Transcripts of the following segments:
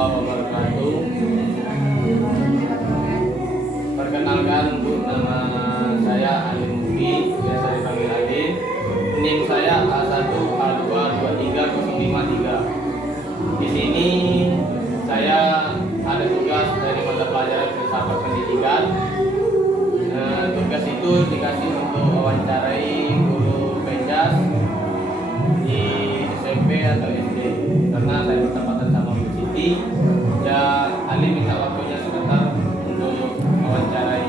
warahmatullahi wabarakatuh. Perkenalkan Bu, nama saya Ali Mufi, biasa dipanggil Adin. NIM saya A1A2230553. Di sini saya ada tugas dari mata pelajaran filsafat pendidikan. Tugas itu dikasih untuk wawancarai guru penjas di SMP atau SD. Karena saya bertepatan sama Bu Siti, ya Ali minta waktunya sebentar untuk wawancarai.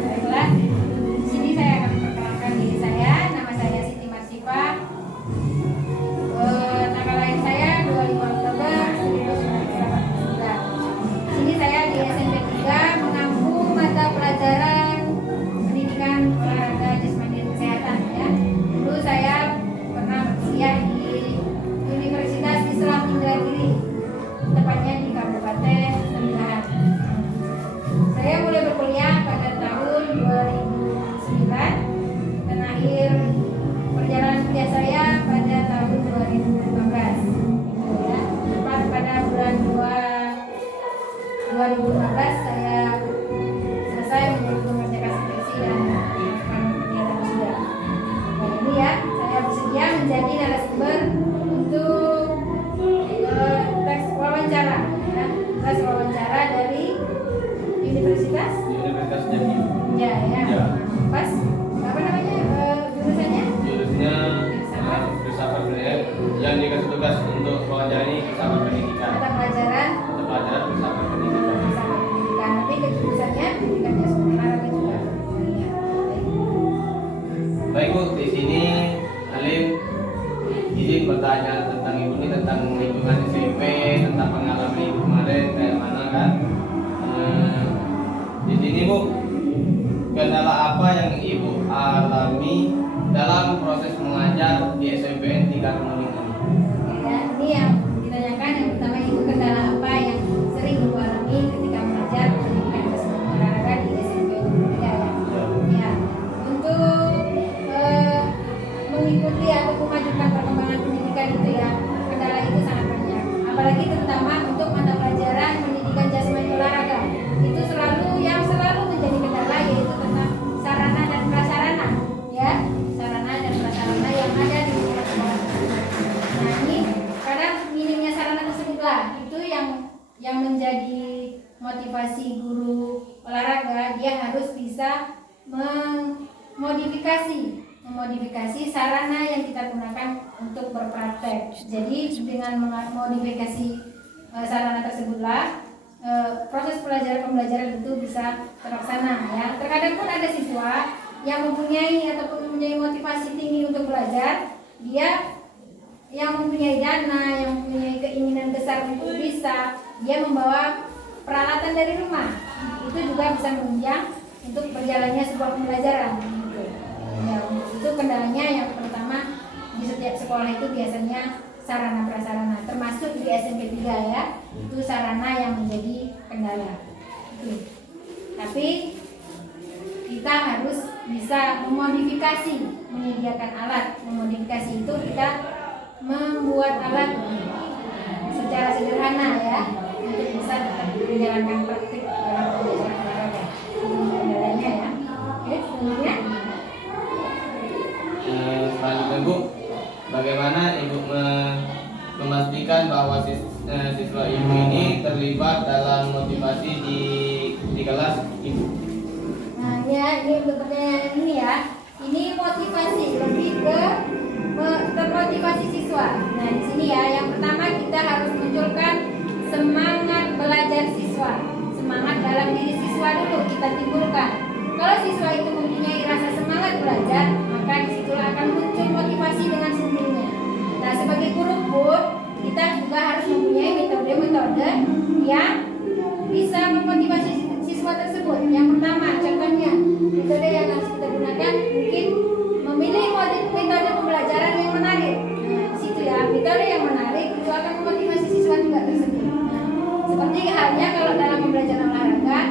Baiklah, di sini saya akan memperkenalkan diri saya. Nama saya Siti Marsifa. Tanggal lahir saya 25 Oktober 1989. Di sini saya di SMP 3 mengampu mata pelajaran pendidikan olahraga jasmani dan kesehatan ya. Dulu saya pernah berkuliah di Universitas Islam Indragiri, tepatnya di Kabupaten Temanggung. Saya mulai berkuliah pada tahun 2009 dan akhir perjalanan kuliah saya pada tahun 2015. Ya, tepat pada bulan 2 2015 saya selesai mengerjakan skripsi dan melakukan kegiatan wisuda. Nah, ini ya, saya bersedia menjadi narasumber untuk tes wawancara, ya, tes wawancara dari Universitas Jadi ya. Ya. Pas apa namanya jurusannya? jurusnya filsafat pendidikan, yang dikasih tugas untuk wawancarai filsafat pendidikan. Mata pelajaran Mata pelajaran filsafat pendidikan. filsafat pendidikan, tapi ke jurusannya pendidikan jasmani olahraga juga. Iya. Baik Bu, di sini Alim izin bertanya tentang Ibu ini, tentang lingkungan SMP, tentang pengalaman Ibu kemarin kayak mana kan. Di sini Bu, kendala apa yang Ibu alami dalam proses mengajar di SMPN 3 Kemuning ini? Ya, ini yang ditanyakan yang pertama itu kendala apa yang sering Ibu alami ketika mengajar pendidikan jasmani olahraga di SMP 3 ya. Ya, untuk mengikuti atau memajukan perkembangan pendidikan itu ya, kendala itu sangat banyak. Apalagi terutama untuk mata pelajaran pendidikan jasmani olahraga. Itu selalu menjadi kendala, yaitu tentang sarana dan prasarana ya. Sarana dan prasarana yang ada di lingkungan sekolah. Nah, ini kadang minimnya sarana tersebutlah itu yang menjadi motivasi guru olahraga. Dia harus bisa memodifikasi sarana yang kita gunakan untuk berpraktek. Jadi dengan memodifikasi sarana tersebutlah proses pembelajaran itu bisa terlaksana ya. Terkadang pun ada siswa yang mempunyai motivasi tinggi untuk belajar, dia yang mempunyai dana, yang mempunyai keinginan besar untuk bisa, dia membawa peralatan dari rumah. Itu juga bisa menunjang untuk berjalannya sebuah pembelajaran gitu. Ya, itu kendalanya yang pertama di setiap sekolah itu biasanya sarana prasarana, termasuk di SMP 3 ya. Itu sarana yang menjadi kendala. Tapi kita harus bisa memodifikasi, menyediakan alat. Memodifikasi itu kita membuat alat secara sederhana ya, untuk bisa menjalankan praktik dalam pembelajaran olahraga. Itu kendalanya ya. Oke, selanjutnya. Selanjutnya Bu, bagaimana Ibu memastikan bahwa siswa Ibu ini terlibat dalam motivasi di kelas Ibu? Nah ya, ini untuk pertanyaan ini ya. Ini motivasi lebih ke termotivasi siswa. Nah di sini ya, yang pertama kita harus munculkan semangat belajar siswa. Semangat dalam diri siswa dulu kita timbulkan. Kalau siswa itu mempunyai rasa semangat belajar, maka disitulah akan muncul motivasi dengan sendirinya. Nah sebagai guru pun kita juga harus mempunyai metode-metode yang bisa memotivasi siswa tersebut. Yang pertama, contohnya metode yang harus kita gunakan mungkin memilih metode pembelajaran yang menarik. Nah, di situ ya, metode yang menarik itu akan memotivasi siswa juga tersebut. Nah, seperti halnya kalau dalam pembelajaran olahraga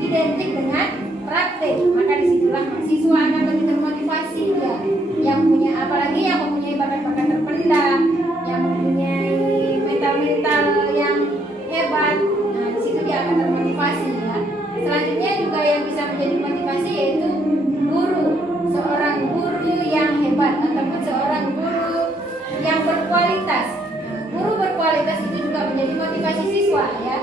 identik dengan praktik, maka disitulah siswa akan lebih termotivasi ya. Yang punya, apalagi yang mempunyai bakat-bakat terpendam, yang mempunyai mental menjadi motivasi siswa ya,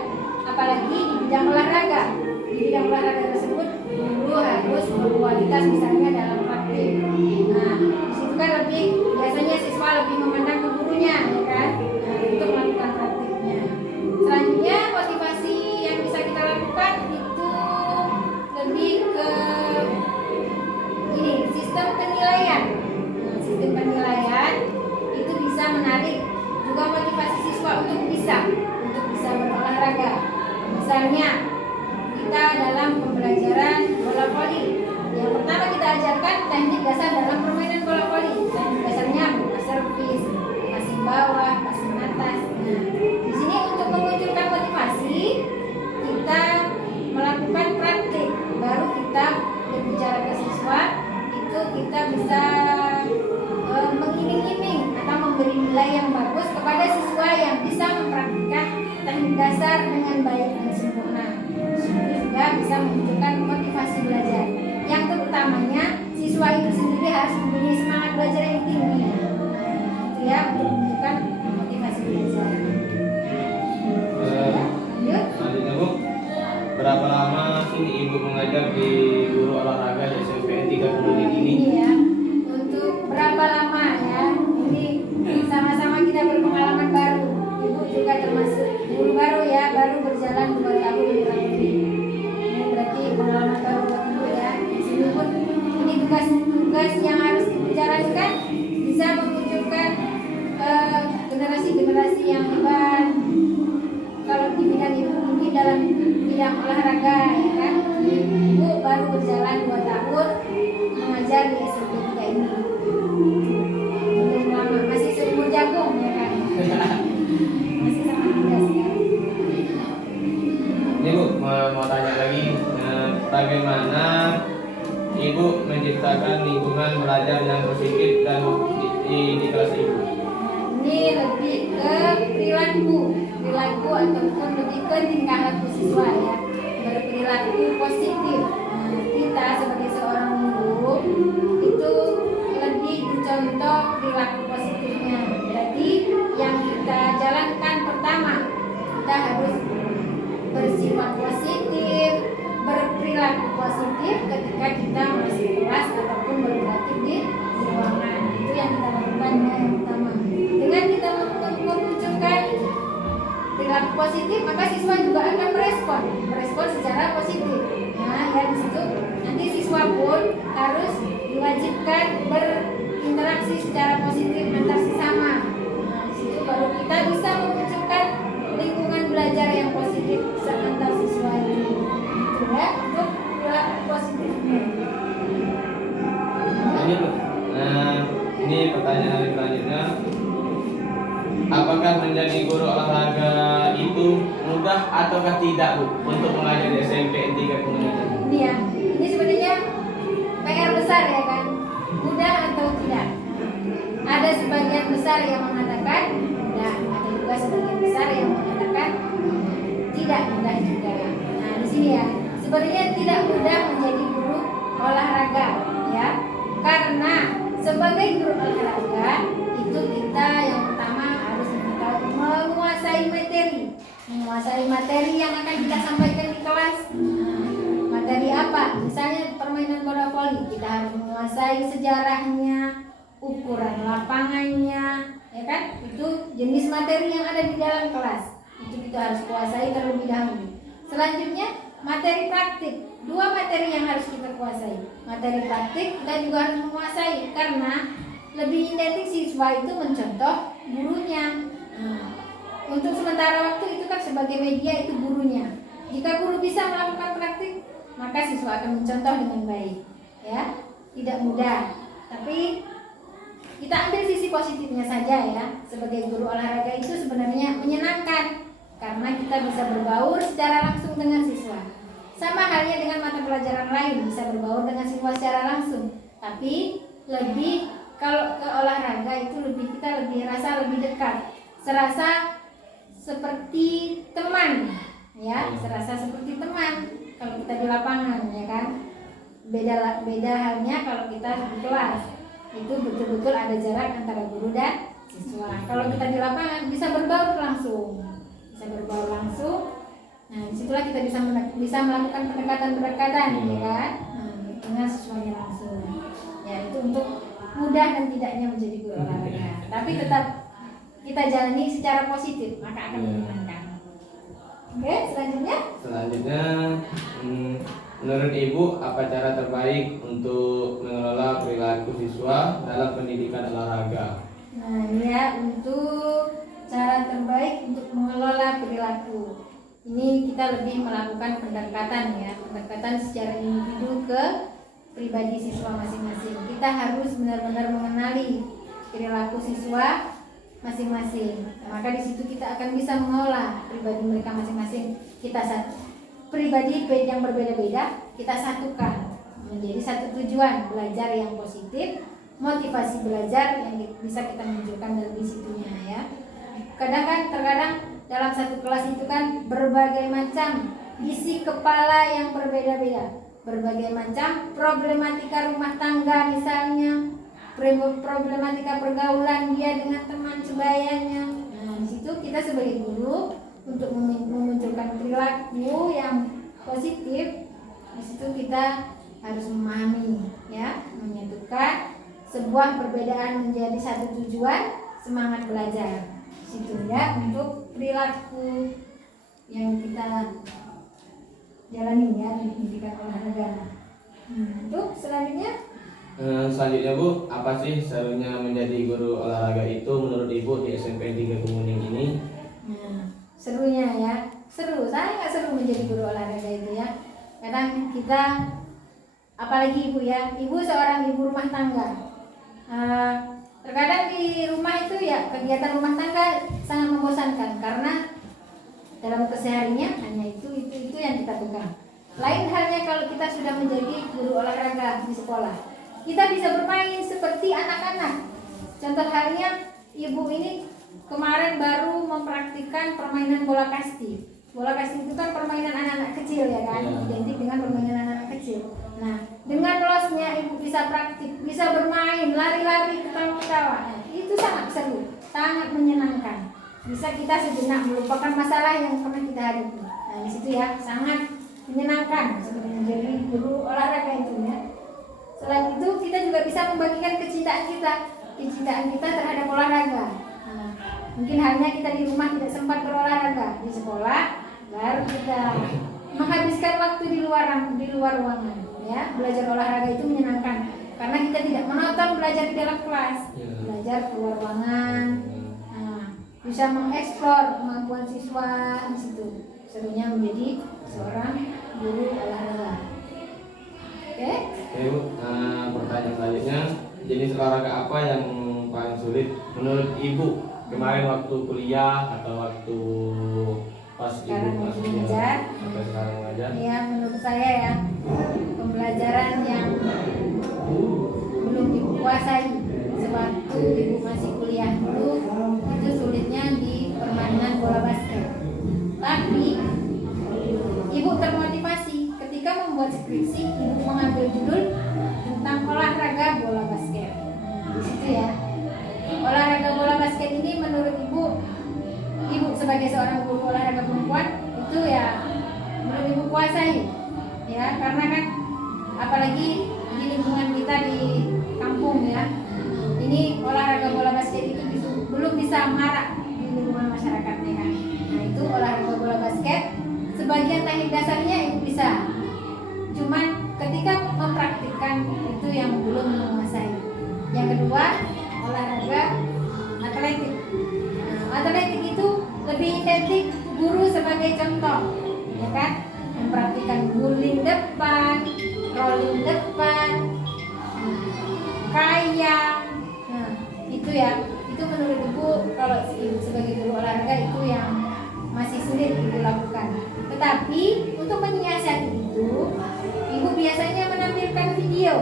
apalagi di bidang olahraga. Di bidang olahraga tersebut guru harus berkualitas misalnya dalam praktik. Nah, di situ kan lebih biasanya siswa lebih memandang ke gurunya ya kan, untuk melakukan praktiknya. Selanjutnya motivasi yang bisa kita lakukan itu lebih ke ini sistem penilaian. Nah, sistem penilaian itu bisa menarik juga motivasi siswa untuk bisa berolahraga. Misalnya kita dalam pembelajaran bola voli, yang pertama kita ajarkan teknik dasar dalam permainan bola voli. Teknik dasarnya berupa servis, passing bawah, passing atas. Nah, di sini untuk memunculkan motivasi kita melakukan praktik, baru kita berbicara ke siswa, itu kita bisa mengiming-iming atau memberi nilai yang bagus kepada siswa yang bisa mempraktikkan teknik dasar dengan baik dan sempurna. Ini juga bisa memunculkan motivasi belajar. Yang terutamanya siswa itu sendiri harus mempunyai semangat belajar yang tinggi. Itu ya, untuk menunjukkan motivasi belajar. Selanjutnya Bu, berapa lama sih Ibu mengajar di guru olahraga di SMPN 3 Kemuning ini? Ya, untuk berapa lama ya? Ini sama-sama kita berpengalaman baru. Ibu juga termasuk guru baru ya, baru berjalan 2 tahun kurang lebih. Ini berarti pengalaman baru buat Ibu ya. Di sini pun ini tugas-tugas yang harus Ibu jalankan bisa memunculkan generasi-generasi yang hebat. Kalau di bidang Ibu mungkin dalam bidang olahraga ya kan. Ibu baru berjalan 2 tahun mengajar di SMP 3 ini. Belum lama, masih seumur jagung ya kan. Masih sangat muda sekali. Ini Bu, mau tanya lagi, bagaimana Ibu menciptakan lingkungan belajar yang positif dan di kelas Ibu? Ini lebih ke perilaku ataupun lebih ke tingkah laku siswa ya, berperilaku positif. Kita sebagai seorang guru itu lebih dicontoh perilaku positifnya. Jadi yang kita jalankan pertama, kita harus bersifat positif, berperilaku positif ketika kita masuk kelas ataupun berpraktik di ruangan. Itu yang kita lakukan yang pertama. Dengan kita memunculkan perilaku positif, maka siswa juga akan merespon secara positif. Nah, ya di situ nanti siswa pun harus diwajibkan berinteraksi secara positif antar sesama. Nah, di situ baru kita bisa memunculkan lingkungan belajar yang positif antar siswa itu. Itu ya, untuk perilaku positifnya. Ini Bu, ini pertanyaan selanjutnya. Apakah menjadi guru olahraga itu mudah ataukah tidak Bu untuk mengajar di SMPN 3 Kemuning? Ini ya, ini sebenarnya PR besar ya kan, mudah atau tidak? Ada sebagian besar yang mengatakan mudah, ada juga sebagian besar yang mengatakan tidak mudah juga. Nah di sini ya, sebenarnya tidak mudah menjadi guru olahraga ya, karena sebagai guru olahraga itu kita yang pertama harus menguasai materi yang akan kita sampaikan di kelas. Materi apa? Misalnya permainan bola voli, kita harus menguasai sejarahnya, ukuran lapangannya, ya kan? Itu jenis materi yang ada di dalam kelas. Itu kita harus kuasai terlebih dahulu. Selanjutnya materi praktik. 2 materi yang harus kita kuasai. Materi praktik kita juga harus menguasai karena lebih identik siswa itu mencontoh gurunya. Untuk sementara waktu itu kan sebagai media itu gurunya. Jika guru bisa melakukan praktik, maka siswa akan mencontoh dengan baik. Ya, tidak mudah. Tapi kita ambil sisi positifnya saja ya. Sebagai guru olahraga itu sebenarnya menyenangkan karena kita bisa berbaur secara langsung dengan siswa. Sama halnya dengan mata pelajaran lain, bisa berbaur dengan siswa secara langsung. Tapi lebih kalau ke olahraga itu kita lebih rasa lebih dekat. Serasa seperti teman ya, serasa seperti teman kalau kita di lapangan ya kan. Beda halnya kalau kita di kelas, itu betul-betul ada jarak antara guru dan siswa. Kalau kita di lapangan bisa berbaur langsung, bisa berbaur langsung. Nah, disitulah kita bisa melakukan pendekatan-pendekatan, ya kan? Nah, dengan siswanya langsung. Ya, itu untuk mudah dan tidaknya menjadi guru olahraga. Tapi tetap kita jalani secara positif, maka akan menyenangkan. Oke, selanjutnya? Selanjutnya, menurut Ibu, apa cara terbaik untuk mengelola perilaku siswa dalam pendidikan olahraga? Nah, ini ya, untuk cara terbaik untuk mengelola perilaku. Ini kita lebih melakukan pendekatan ya, pendekatan secara individu ke pribadi siswa masing-masing. Kita harus benar-benar mengenali perilaku siswa masing-masing. Maka di situ kita akan bisa mengolah pribadi mereka masing-masing. Pribadi yang berbeda-beda kita satukan menjadi satu tujuan, belajar yang positif, motivasi belajar yang bisa kita munculkan dari situnya ya. Terkadang dalam satu kelas itu kan berbagai macam isi kepala yang berbeda-beda, berbagai macam problematika rumah tangga misalnya, problematika pergaulan dia dengan teman sebayanya. Nah, di situ kita sebagai guru untuk memunculkan perilaku yang positif, di situ kita harus memahami ya, menyatukan sebuah perbedaan menjadi satu tujuan, semangat belajar. Di situ ya, untuk perilaku yang kita jalani ya di pendidikan olahraga. Untuk selanjutnya? Selanjutnya Bu, apa sih serunya menjadi guru olahraga itu menurut Ibu di SMP 3 Kemuning ini? Nah, serunya ya, seru, sangat seru menjadi guru olahraga itu ya. Kadang kita, apalagi ibu ya, ibu seorang ibu rumah tangga. Terkadang di rumah itu ya kegiatan rumah tangga sangat membosankan karena dalam kesehariannya hanya itu yang kita pegang. Lain halnya kalau kita sudah menjadi guru olahraga di sekolah, kita bisa bermain seperti anak-anak. Contoh halnya ibu ini kemarin baru mempraktikkan permainan bola kasti. Bola kasti itu kan permainan anak-anak kecil ya kan, identik dengan permainan anak-anak kecil. Nah, dengan losnya ibu bisa praktik, bisa bermain, lari-lari, ketawa-ketawa. Itu sangat seru, sangat menyenangkan. Bisa kita sejenak melupakan masalah yang pernah kita hadapi. Nah, di situ ya sangat menyenangkan sebenarnya menjadi guru olahraga itu ya. Selain itu kita juga bisa membagikan kecintaan kita terhadap olahraga. Nah, mungkin hanya kita di rumah tidak sempat berolahraga, di sekolah baru kita menghabiskan waktu di luar ruangan ya. Belajar olahraga itu menyenangkan karena kita tidak monoton belajar di dalam kelas, belajar keluar ruangan. Nah, bisa mengeksplor kemampuan siswa di situ. Serunya menjadi seorang guru olahraga. Oke, Bu, pertanyaan selanjutnya, jenis olahraga apa yang paling sulit menurut Ibu kemarin waktu kuliah atau waktu pas sekarang Ibu masih mengajar. sampai sekarang mengajar? Ya, menurut saya ya, pembelajaran yang belum Ibu kuasai sewaktu Ibu masih kuliah dulu itu sulitnya di permainan bola basket. Tapi Ibu termotivasi ketika membuat skripsi, Ibu mengambil judul tentang olahraga bola basket. Di situ ya, olahraga bola basket ini menurut Ibu sebagai seorang guru olahraga perempuan itu ya belum Ibu kuasai ya, karena kan apalagi di lingkungan kita di kampung ya, ini olahraga bola basket itu belum bisa marak di lingkungan masyarakatnya kan. Nah, itu olahraga bola basket sebagian teknik dasarnya Ibu bisa, cuman ketika mempraktikkan itu yang belum menguasai. Yang kedua, olahraga atletik. Nah, atletik itu lebih identik guru sebagai contoh, ya kan? Mempraktikkan guling depan, rolling depan, kayang. Nah, itu ya, itu menurut Ibu kalau sebagai guru olahraga itu yang masih sulit Ibu lakukan. Tetapi untuk menyiasati itu, Ibu biasanya menampilkan video,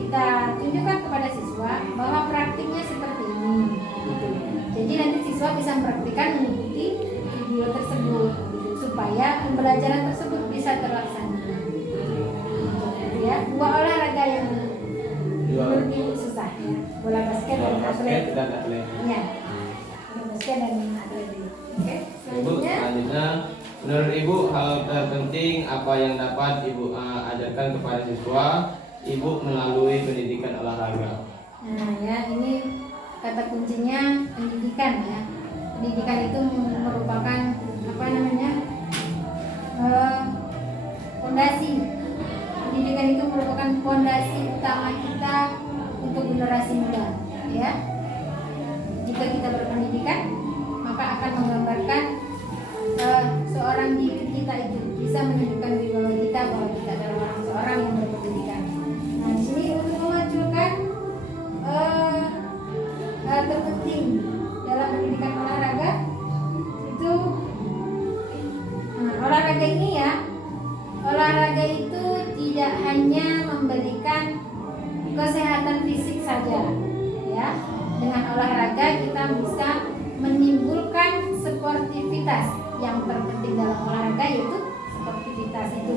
kita tunjukkan kepada siswa bahwa praktiknya seperti ini. Gitu. Jadi nanti siswa bisa mempraktikkan mengikuti video tersebut, gitu, supaya pembelajaran tersebut bisa terlaksana. Ya, dua olahraga yang menurut Ibu susah ya, bola basket dan atletik. Ya. Ya. Bebaskan dan adil. Oke, Ibu, selanjutnya. selanjutnya menurut Ibu hal terpenting apa yang dapat Ibu ajarkan kepada siswa Ibu melalui pendidikan olahraga? Nah ya, ini kata kuncinya pendidikan ya. Pendidikan itu merupakan apa namanya, fondasi. Pendidikan itu merupakan fondasi utama kita untuk generasi muda ya. Jika kita berpendidikan, maka akan menggambarkan seorang diri kita itu bisa menunjukkan wibawa kita bahwa kita adalah seorang yang berpendidikan. Nah, di sini untuk memunculkan hal terpenting dalam pendidikan olahraga itu, olahraga ini ya, olahraga itu tidak hanya memberikan kesehatan fisik saja ya. Dengan olahraga kita bisa menimbulkan sportivitas. Yang terpenting dalam olahraga yaitu sportivitas itu.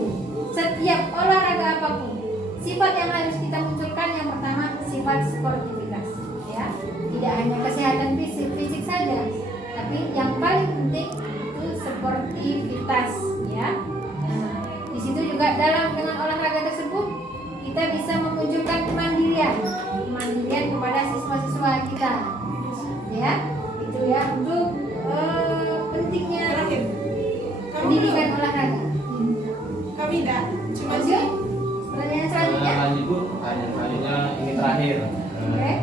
Setiap olahraga apapun, sifat yang harus kita munculkan yang pertama sifat sportivitas ya. Tidak hanya kesehatan fisik saja, tapi yang paling penting itu sportivitas ya. Nah, di situ juga dengan olahraga tersebut kita bisa memunculkan kemandirian kepada siswa-siswa kita ya. Itu ya untuk pentingnya pendidikan olahraga. Kami tidak cuma Lanjut, pertanyaan selanjutnya. Lanjut Bu, pertanyaan selanjutnya ini terakhir. Oke.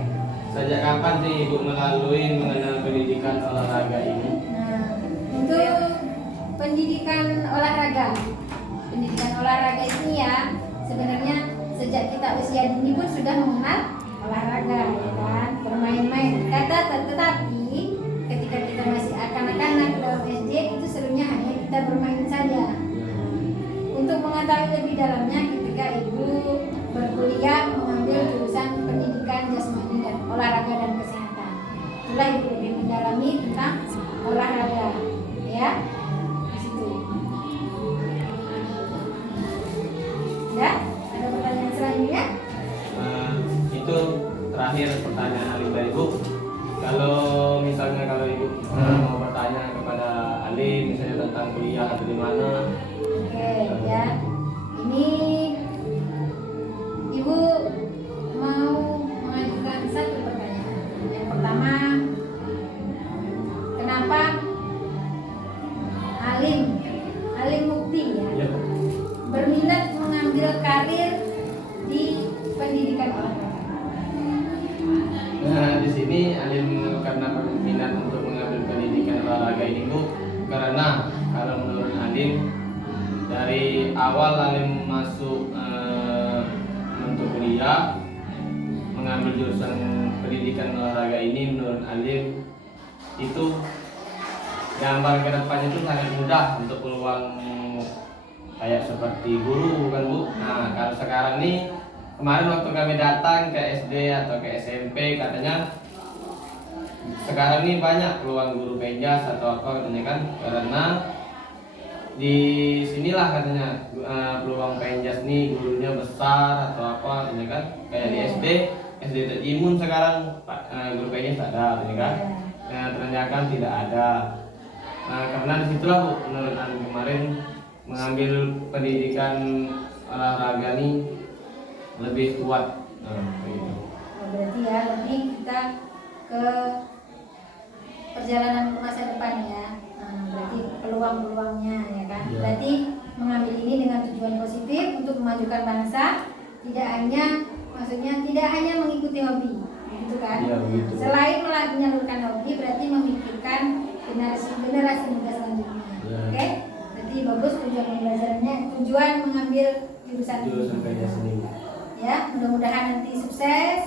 Sejak kapan sih Ibu melalui mengenal pendidikan olahraga ini? Nah, untuk pendidikan olahraga. Pendidikan olahraga ini ya, sebenarnya sejak kita usia dini pun sudah mengenal olahraga, ya kan? Bermain-main. Tetapi ketika kita masih kanak-kanak dalam SD itu serunya hanya kita bermain saja. Untuk mengetahui lebih dalamnya ketika Ibu berkuliah mengambil jurusan pendidikan jasmani dan olahraga dan kesehatan. Itulah Ibu lebih mendalami tentang olahraga, ya. Di situ. Ya, ada pertanyaan selanjutnya? Itu terakhir pertanyaan Alim dari Ibu. Kalau misalnya Ibu mau bertanya kepada Alim misalnya tentang kuliah atau di mana, Oke, ya. Ini Ibu mau mengajukan satu pertanyaan. Yang pertama, kenapa Alim Mukti ya, berminat mengambil karir di pendidikan olahraga? Nah, di sini Alim karena berminat untuk mengambil pendidikan olahraga ini Bu, karena kalau menurut Alim dari awal Alim masuk untuk kuliah mengambil jurusan pendidikan olahraga ini, menurut Alim itu gambar ke depannya itu sangat mudah untuk peluang kayak seperti guru kan Bu. Nah, kalau sekarang nih, kemarin waktu kami datang ke SD atau ke SMP katanya sekarang ini banyak peluang guru penjas atau apa katanya kan, karena di sinilah katanya peluang penjas nih gurunya besar atau apa katanya kan, kayak di SD Terjimun sekarang guru penjas ada katanya kan. Nah, ternyata kan tidak ada. Nah, karena disitulah Bu, menurut Anda kemarin mengambil pendidikan olahraga nih lebih kuat. Begitu. Berarti kita ke perjalanan ke masa depan ya. Berarti peluang-peluangnya ya kan. Ya. Berarti mengambil ini dengan tujuan positif untuk memajukan bangsa, tidak hanya mengikuti hobi, gitu kan. Ya, begitu. Selain menyalurkan hobi, berarti memikirkan generasi muda selanjutnya. Ya. Oke? Berarti bagus tujuan pembelajarannya, tujuan mengambil jurusan penjas ini. Ya, mudah-mudahan nanti sukses.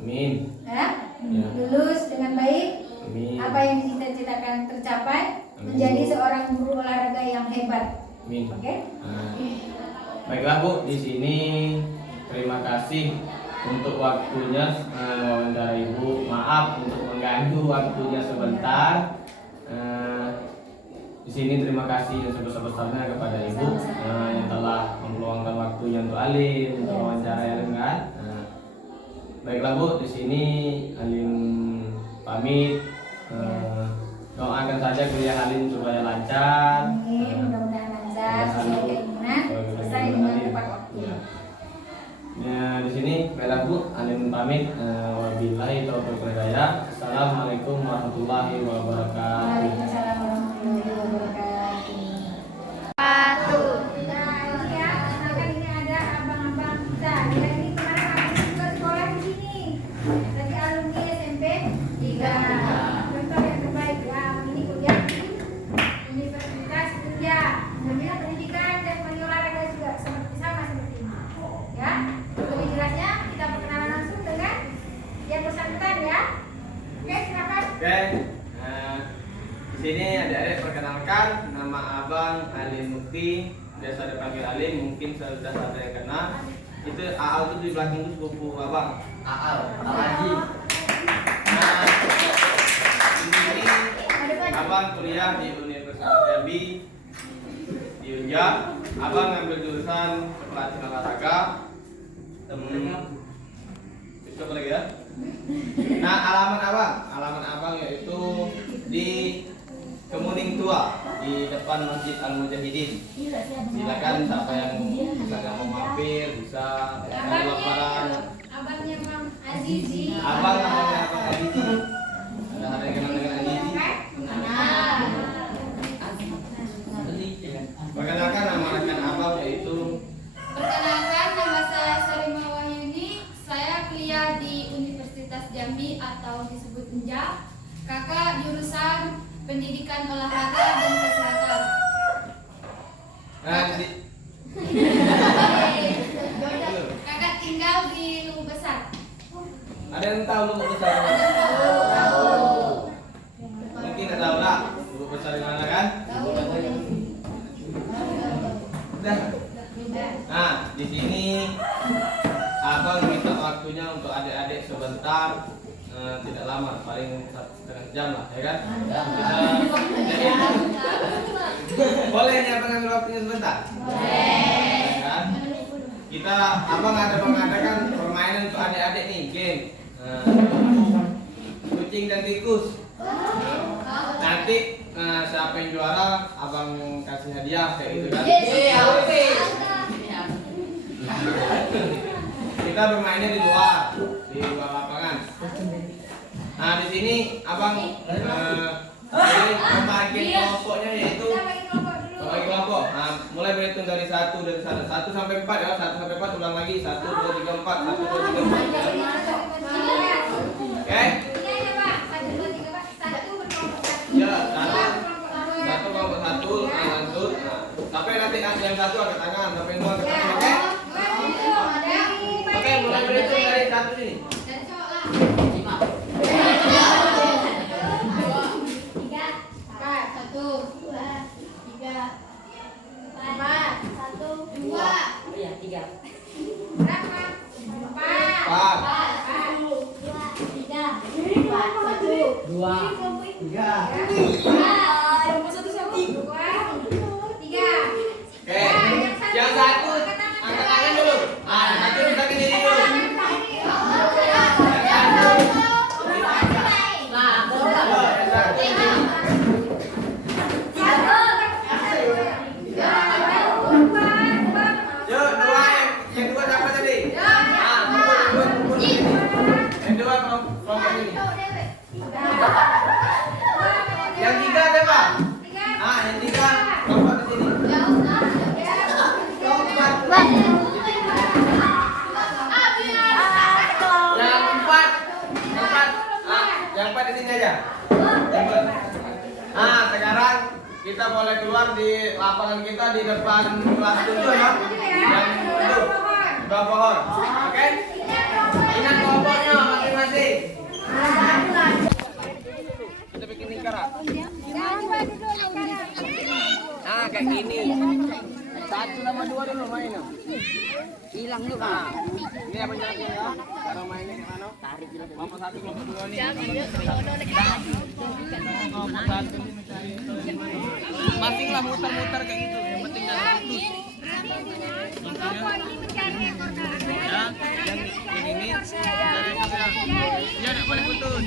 Amin. Ya, Ya. lulus dengan baik, Amin. apa yang dicita-citakan tercapai, Amin. menjadi seorang guru olahraga yang hebat. Amin. Oke? Baiklah Bu, di sini terima kasih untuk waktunya wawancara Ibu. Maaf untuk mengganggu waktunya sebentar. Di sini terima kasih yang sebesar-besarnya kepada Ibu yang telah meluangkan waktunya untuk Alim untuk wawancara Alim kan. Baiklah Bu, di sini Alim pamit. doakan saja kuliah Alin supaya lancar. Amin, mudah-mudahan lancar sesuai keinginan, selesai dengan tepat waktu. Ya, di sini baiklah Bu, Alin pamit. Wabillahi taufiq wal hidayah. Assalamualaikum warahmatullahi wabarakatuh. Waalaikumsalam warahmatullahi wabarakatuh. Nah, ini ya, kenalkan ini ada abang-abang kita. Ya, ini kemarin kami juga sekolah di sini. Tadi alumni SMP 3. Contoh yang terbaik ya, ini kuliah di Universitas Unja. Mengambil pendidikan dan olahraga juga sama seperti ini. Ya, lebih jelasnya kita perkenalan langsung dengan yang bersangkutan ya. Oke, silakan. Oke. Di sini adik-adik perkenalkan, nama Abang Alin Mukti, biasa dipanggil Alin, mungkin sudah ada yang kenal. Itu Aal itu di belakang itu sepupu Abang. Aal, lagi. Nah, di sini Abang kuliah di Universitas Jambi di Unja. Abang ngambil jurusan pelatihan olahraga. Itu apa lagi ya? Nah, alamat abang yaitu di Kemuning Tua di depan Masjid Al Mujahidin. Silakan siapa yang misalnya mau mampir bisa laporan. Abangnya Bang Azizi. Abangnya Bang Azizi. Ada yang kenal dengan Azizi? Perkenalkan nama rekan abang yaitu. Perkenalkan, nama saya Sarima Wahyuni. Saya kuliah di Universitas Jambi atau disebut Unja. Kakak jurusan Pendidikan Olahraga dan Kesehatan. Nah, Kakak tinggal di Luwu Besar. ada yang tahu lu besar di mana? Mungkin ada tahu lah lu besar di mana kan? Udah. Nah, di sini abang minta waktunya untuk adik-adik sebentar, tidak lama, paling 1,5 jam lah, ya kan? Boleh nih abang ambil waktunya sebentar? Boleh. Ya kan? Kita abang ada mengadakan permainan untuk adik-adik nih, game. Kucing dan tikus. Nanti siapa yang juara, abang kasih hadiah kayak gitu kan? Kita bermainnya di luar lapangan. Nah, di sini abang ini pembagian kelompoknya yaitu bagi kelompok. Nah, mulai berhitung dari 1 dari sana 1 sampai 4 ya. 1 sampai 4 ulang lagi 1 2 3 4 1 2 3 4. Oke? Ya, satu kelompok 1 lanjut. Sampai nanti yang 1 angkat tangan, sampai yang 2 angkat tangan, oke? Oke, mulai berhitung dari 1 sini. Dan cowok lah. 4. Oke, yang 1 angkat tangan dulu. Ah, yang 1 bisa ke diri dulu. Yang 3 ada Pak? Ah, yang 3 kelompok di sini. Yang 4, yang 4 di sini aja. Nah, sekarang kita boleh keluar di lapangan kita di depan kelas 7 ya. Yang duduk di bawah pohon. Oke? Ingat kelompoknya masing-masing. Kita bikin lingkaran. Nah, kayak gini. 1 sama 2 dulu main. Hilang yuk. Nah, ini apa jaraknya ya? Cara mainnya gimana? Tarik jelas. Kelompok 1, kelompok 2 nih. Kelompok 1 ini mencari. Masing-masing muter-muter kayak gitu. Yang penting jangan putus. Ya, yang ini dari ya enggak boleh putus.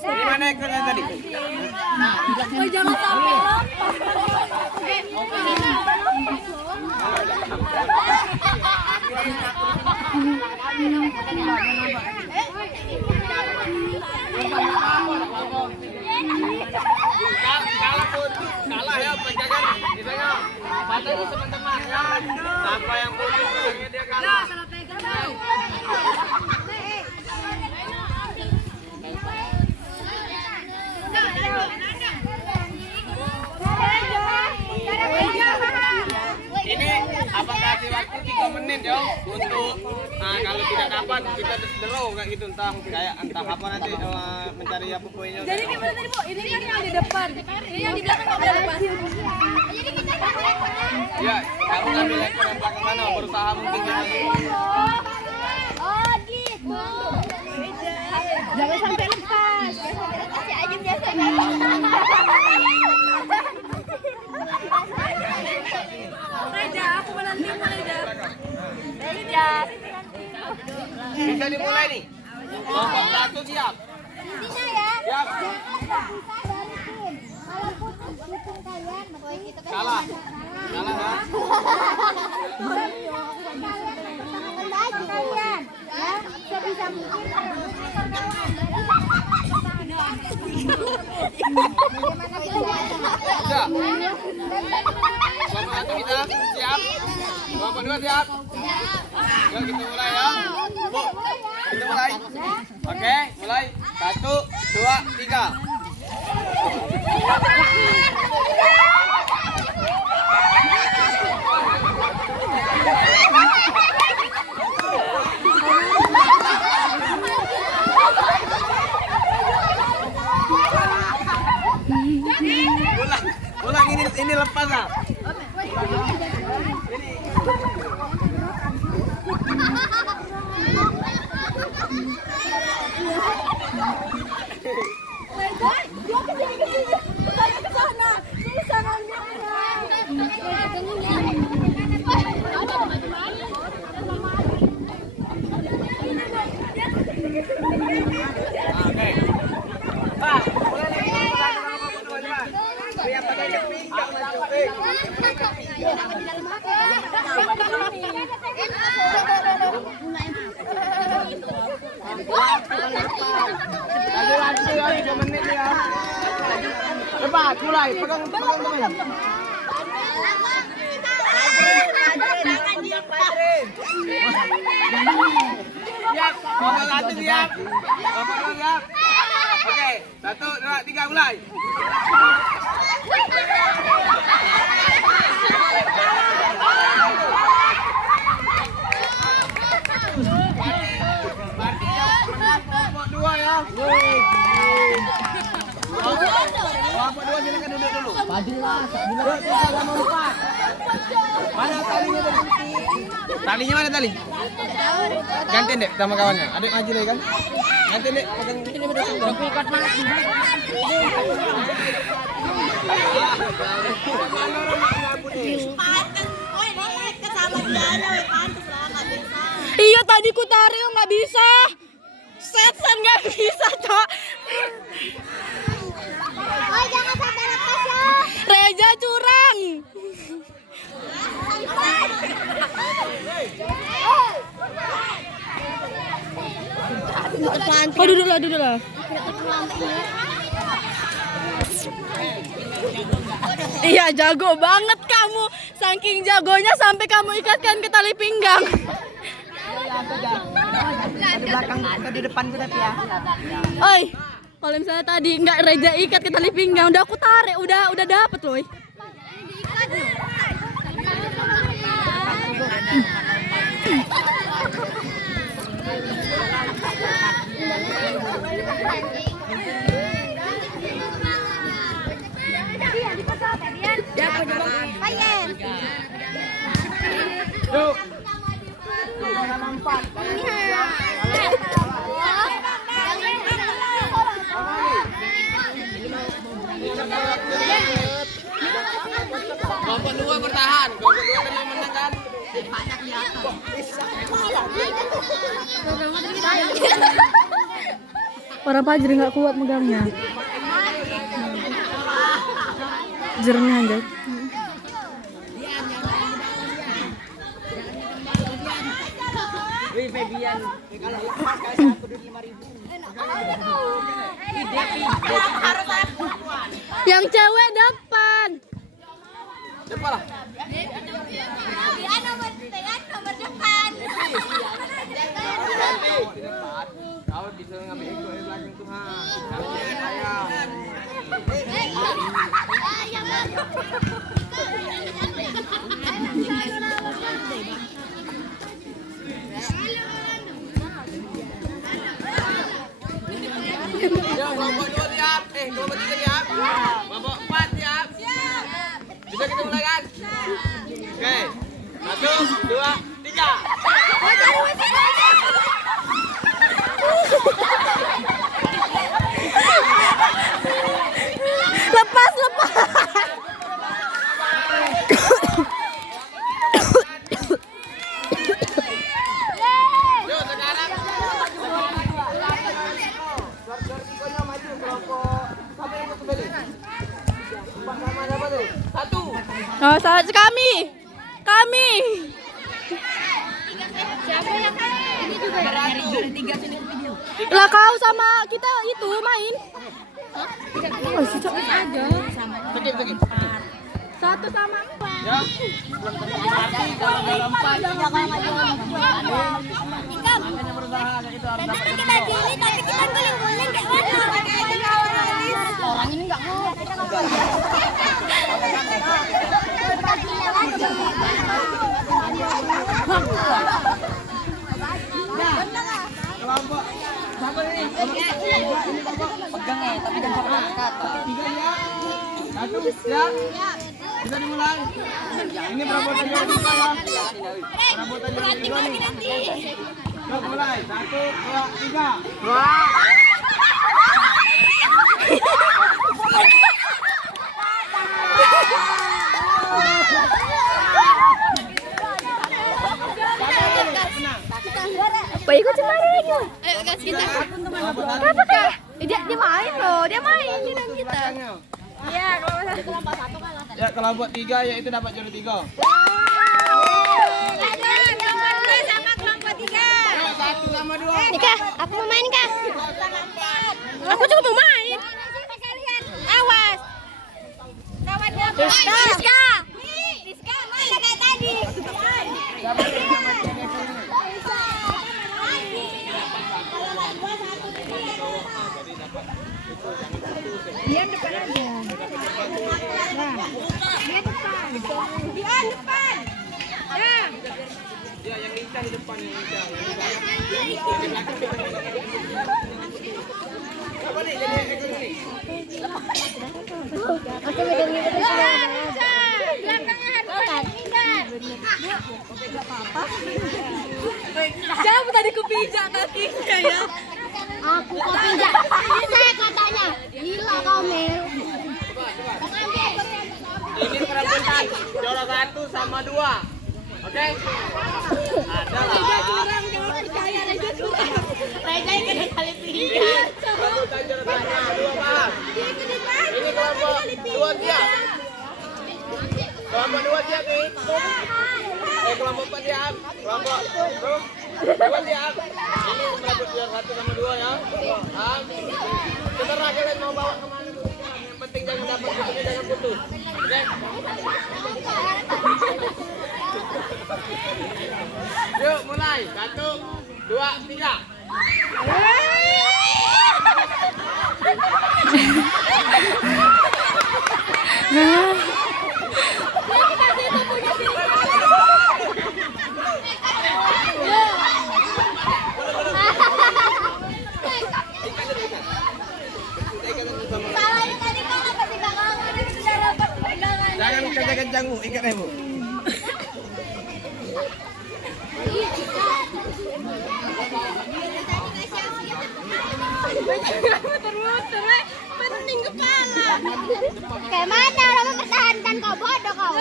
Gimana ekornya tadi? Jangan sampai Kalah ya penjagaan misalnya pada teman-teman ya. Siapa yang putus dia kalah. Ini abang kasih waktu 3 menit ya untuk kalau tidak dapat kita draw kayak gitu entah apa nanti mencari apa poinnya. Jadi gimana tadi Bu? Ini kan yang di depan. Ini yang di belakang nggak boleh lepas. Jadi kita Ya, kamu ngambil ekor yang belakang mana berusaha mungkin jangan. Oh gitu. Jangan sampai lepas. Si Ajim biasa Reja, aku menantimu Reja. Reja. Bisa dimulai nih. Kelompok 1 siap. Intinya ya. Siap. Jangan bisa balikin. Kalau putus dukung kalian, kita kan Kalah. Kalah ya. Kalian ya sebisa mungkin Siap. Kelompok 1 kita siap. Kelompok 2 siap. Yuk kita mulai ya. Bu, kita mulai. Oke, mulai. 1, 2, 3. Ulang ini lepas lah. Oke. Pak, mulai lagi. Siap pakai keping, jangan copek. Lagi 2 menit ya. Cepat, mulai. Pegang teman. Siap, kelompok 1 siap. Kelompok 2 siap. Oke, 1, 2, 3 mulai. Berarti kelompok 2 ya. Kelompok 2 silakan duduk dulu. Mana talinya tadi? Talinya mana tali? Ganti dek sama kawannya. Adik maju deh kan? Ganti dek. Tapi ikat mana? Iya tadi ku tarik nggak bisa. Setsan nggak bisa Cok. Oh jangan sampai lepas ya. Reja curang. Oh duduk lah. Iya jago banget kamu. Saking jagonya sampai kamu ikatkan ke tali pinggang. Di belakang atau di depan kita ya. Oi, kalau misalnya tadi nggak Reja ikat ke tali pinggang, udah aku tarik, udah dapet loh. Yuk. Kelompok 2 bertahan. Kelompok 2 tadi menang kan? Para Fajri nggak kuat megangnya. Jernih aja. Yang cewek depan. Depan lah. Nomor depan. Di depan. Kau bisa ngambil ekor di belakang Tuhan. Kalau jangan saya. Ya, kelompok 2 siap. Kelompok 3 siap. Kelompok 4 siap. Bisa kita mulai kan? Oke. 1, 2, 3. Lepas, lepas. Yuk sekarang. Kelompok maju kelompok. Siapa yang mau kembali? Empat sama siapa tuh? 1. Oh, saat kami. Kami. Lah kau sama kita itu main. Oh, sisa aja. Sedikit. Satu sama 4. Ya. Orang ini nggak mau. Kelompok. Siapa ini? Pegang ya, tapi jangan sampai dekat. 3 ya. 1 siap. Bisa dimulai. Ini perabotan yang kedua ya. Perabotan yang kedua nih. Yuk mulai. 1, 2, 3. Apa ikut cemara lagi? Ayo gas kita. Apa kak? Dia main loh, dia main dengan kita. Iya, kelompok 1 kalah. Ya kelompok 3 yaitu dapat juara 3. Kelompok 2 sama kelompok 3. 1 sama 2. Nika, aku mau main kak. Aku juga mau main. Awas. Kawannya Rizka. Rizka mana kayak tadi? Dia depan aja. Nah, dia depan. Dia depan. Ya. Ya yang lincah di depan yang lincah. Apa nih jadi ekor ini? Aku megang ini terus. Belakangnya harus ingat. Siapa tadi kupijak kakinya ya? Aku kupijak. Saya katanya. Gila kau Mel. Ini perebutan juara 1 sama 2. Oke? Ada lah. Curang, jangan percaya Reja curang. Reja yang kena kali 3. Perebutan juara 1 sama 2, paham? Ini kelompok 2 siap. Kelompok 2 siap nih. Kelompok 4 siap. Kelompok 2 siap. Ini merebut juara 1 sama 2 ya. Paham? Terserah kalian mau bawa kemana tuh. Yang penting jangan dapat putusnya, jangan putus. Oke? Yuk mulai. 1, 2, 3. Salahnya tadi kalau pas pegangan ini sudah dapat pegangan. Jangan kencang-kencang, Bu. Ikat ya, Bu. Muter-muter, penting kepala. Kayak mana orang mempertahankan kau bodoh kau?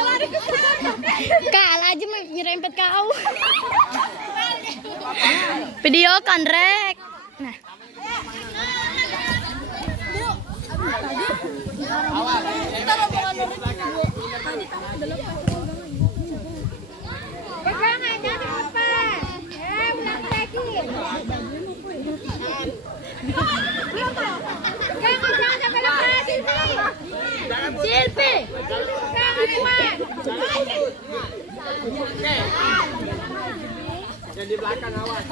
Kalah aja nyerempet kau. Video kan rek. Nah. Pegangan jangan lepas. Ulang lagi. Jangan sampai lepas Silvi. Silvi. Jangan kuat. Yang di belakang awas.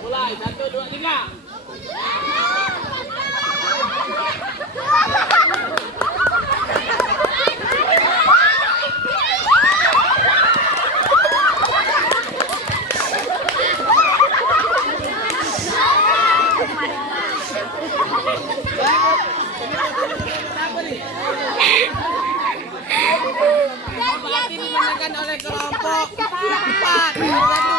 Mulai 1, 2, 3. Ini dimenangkan oleh kelompok 4.